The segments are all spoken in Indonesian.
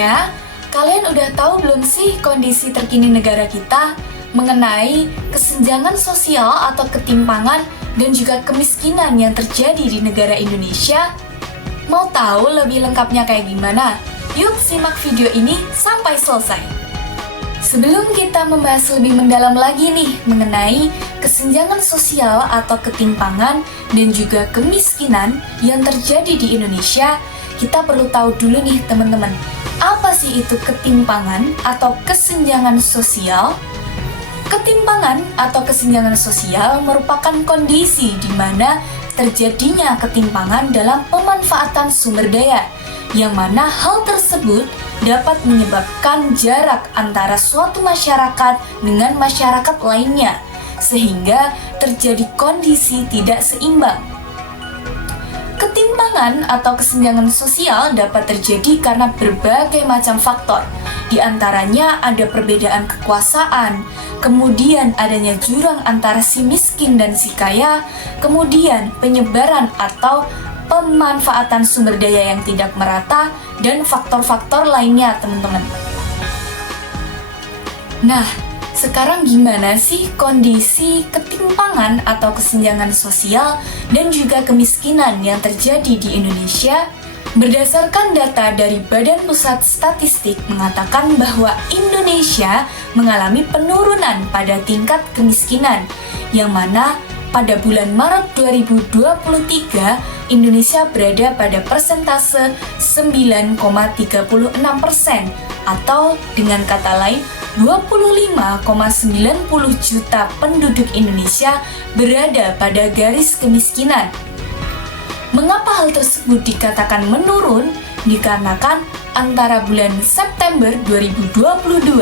semuanya, kalian udah tahu belum sih kondisi terkini negara kita mengenai kesenjangan sosial atau ketimpangan dan juga kemiskinan yang terjadi di negara Indonesia? Mau tahu lebih lengkapnya kayak gimana? Yuk simak video ini sampai selesai. Sebelum kita membahas lebih mendalam lagi nih mengenai kesenjangan sosial atau ketimpangan dan juga kemiskinan yang terjadi di Indonesia, kita perlu tahu dulu nih teman-teman, apa sih itu ketimpangan atau kesenjangan sosial? Ketimpangan atau kesenjangan sosial merupakan kondisi di mana terjadinya ketimpangan dalam pemanfaatan sumber daya, yang mana hal tersebut dapat menyebabkan jarak antara suatu masyarakat dengan masyarakat lainnya, sehingga terjadi kondisi tidak seimbang. Ketimpangan atau kesenjangan sosial dapat terjadi karena berbagai macam faktor. Di antaranya ada perbedaan kekuasaan, kemudian adanya jurang antara si miskin dan si kaya, kemudian penyebaran atau pemanfaatan sumber daya yang tidak merata, dan faktor-faktor lainnya, teman-teman. Nah, sekarang gimana sih kondisi ketimpangan atau kesenjangan sosial dan juga kemiskinan yang terjadi di Indonesia? Berdasarkan data dari Badan Pusat Statistik mengatakan bahwa Indonesia mengalami penurunan pada tingkat kemiskinan, yang mana pada bulan Maret 2023, Indonesia berada pada persentase 9,36%, atau dengan kata lain, 25,90 juta penduduk Indonesia berada pada garis kemiskinan. Mengapa hal tersebut dikatakan menurun? Dikarenakan antara bulan September 2022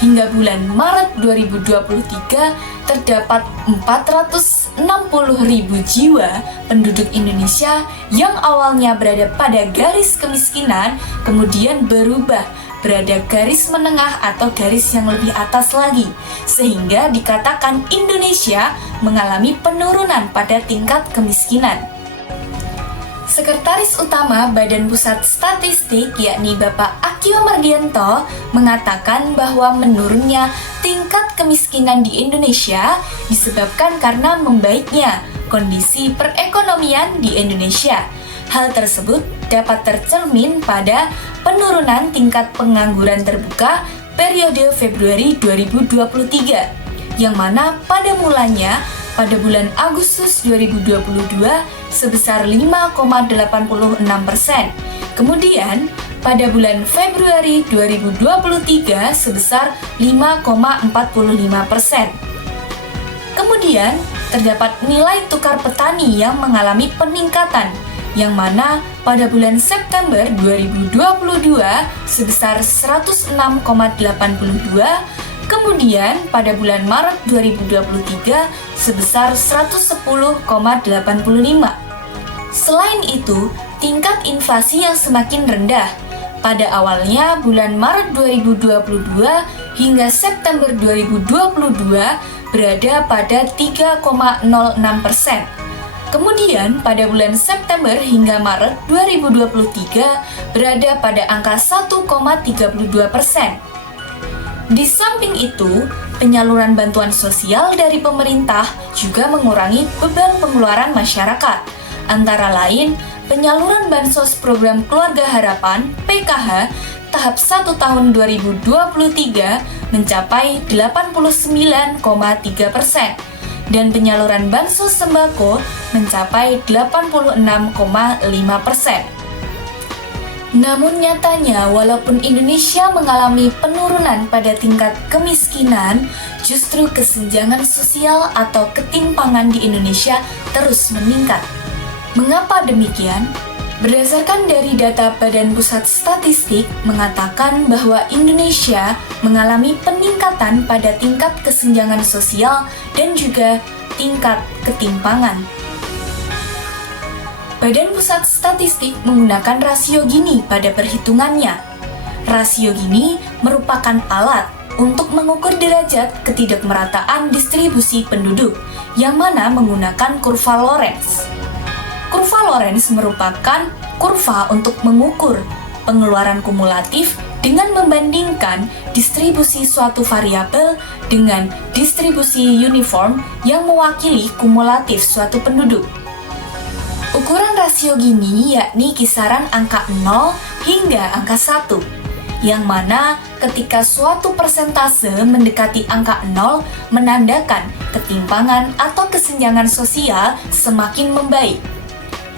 hingga bulan Maret 2023 terdapat 460.000 jiwa penduduk Indonesia yang awalnya berada pada garis kemiskinan, kemudian berubah berada garis menengah atau garis yang lebih atas lagi, sehingga dikatakan Indonesia mengalami penurunan pada tingkat kemiskinan. Sekretaris Utama Badan Pusat Statistik yakni Bapak Akio Mardianto mengatakan bahwa menurunnya tingkat kemiskinan di Indonesia disebabkan karena membaiknya kondisi perekonomian di Indonesia. Hal tersebut dapat tercermin pada penurunan tingkat pengangguran terbuka periode Februari 2023, yang mana pada mulanya pada bulan Agustus 2022 sebesar 5,86%. Kemudian pada bulan Februari 2023 sebesar 5,45%. Kemudian terdapat nilai tukar petani yang mengalami peningkatan, yang mana pada bulan September 2022 sebesar 106,82, kemudian pada bulan Maret 2023 sebesar 110,85. Selain itu, tingkat inflasi yang semakin rendah. Pada awalnya bulan Maret 2022 hingga September 2022 berada pada 3,06%. Kemudian pada bulan September hingga Maret 2023 berada pada angka 1,32%. Di samping itu, penyaluran bantuan sosial dari pemerintah juga mengurangi beban pengeluaran masyarakat. Antara lain, penyaluran bansos program Keluarga Harapan (PKH) tahap 1 tahun 2023 mencapai 89,3%. Dan penyaluran bansos sembako mencapai 86,5%. Namun nyatanya, walaupun Indonesia mengalami penurunan pada tingkat kemiskinan, justru kesenjangan sosial atau ketimpangan di Indonesia terus meningkat. Mengapa demikian? Berdasarkan dari data Badan Pusat Statistik mengatakan bahwa Indonesia mengalami peningkatan pada tingkat kesenjangan sosial dan juga tingkat ketimpangan. Badan Pusat Statistik menggunakan rasio Gini pada perhitungannya. Rasio Gini merupakan alat untuk mengukur derajat ketidakmerataan distribusi penduduk, yang mana menggunakan kurva Lorenz. Kurva Lorenz merupakan kurva untuk mengukur pengeluaran kumulatif dengan membandingkan distribusi suatu variabel dengan distribusi uniform yang mewakili kumulatif suatu penduduk. Ukuran rasio Gini yakni kisaran angka 0 hingga angka 1, yang mana ketika suatu persentase mendekati angka 0 menandakan ketimpangan atau kesenjangan sosial semakin membaik.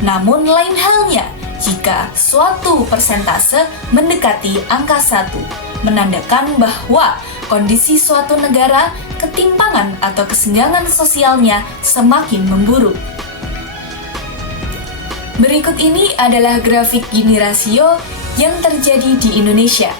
Namun lain halnya jika suatu persentase mendekati angka 1, menandakan bahwa kondisi suatu negara, ketimpangan atau kesenjangan sosialnya semakin memburuk. Berikut ini adalah grafik Gini rasio yang terjadi di Indonesia.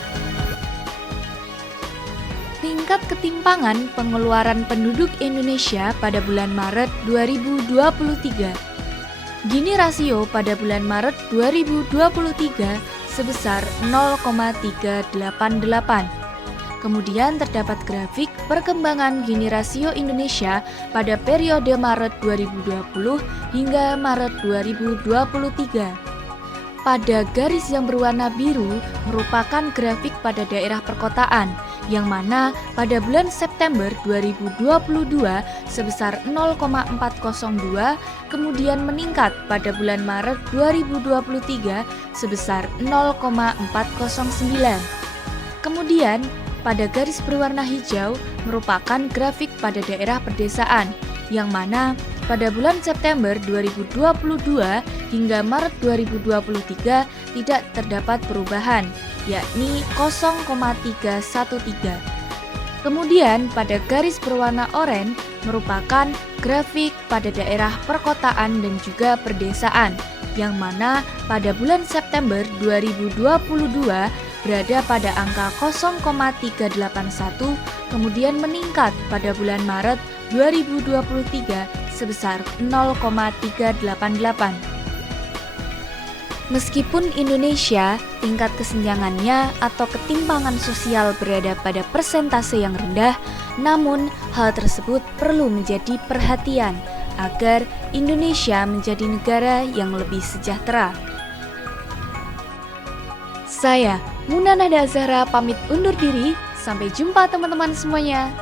Tingkat ketimpangan pengeluaran penduduk Indonesia pada bulan Maret 2023. Gini rasio pada bulan Maret 2023 sebesar 0,388. Kemudian terdapat grafik perkembangan Gini rasio Indonesia pada periode Maret 2020 hingga Maret 2023. Pada garis yang berwarna biru merupakan grafik pada daerah perkotaan, yang mana pada bulan September 2022 sebesar 0,402, kemudian meningkat pada bulan Maret 2023 sebesar 0,409. Kemudian, pada garis berwarna hijau merupakan grafik pada daerah pedesaan, yang mana pada bulan September 2022 hingga Maret 2023 tidak terdapat perubahan, yakni 0,313. Kemudian pada garis berwarna oranye merupakan grafik pada daerah perkotaan dan juga perdesaan, yang mana pada bulan September 2022 berada pada angka 0,381, kemudian meningkat pada bulan Maret 2023 sebesar 0,388. Meskipun Indonesia tingkat kesenjangannya atau ketimpangan sosial berada pada persentase yang rendah, namun hal tersebut perlu menjadi perhatian agar Indonesia menjadi negara yang lebih sejahtera. Saya, Muna Nahda Azhara, pamit undur diri. Sampai jumpa teman-teman semuanya.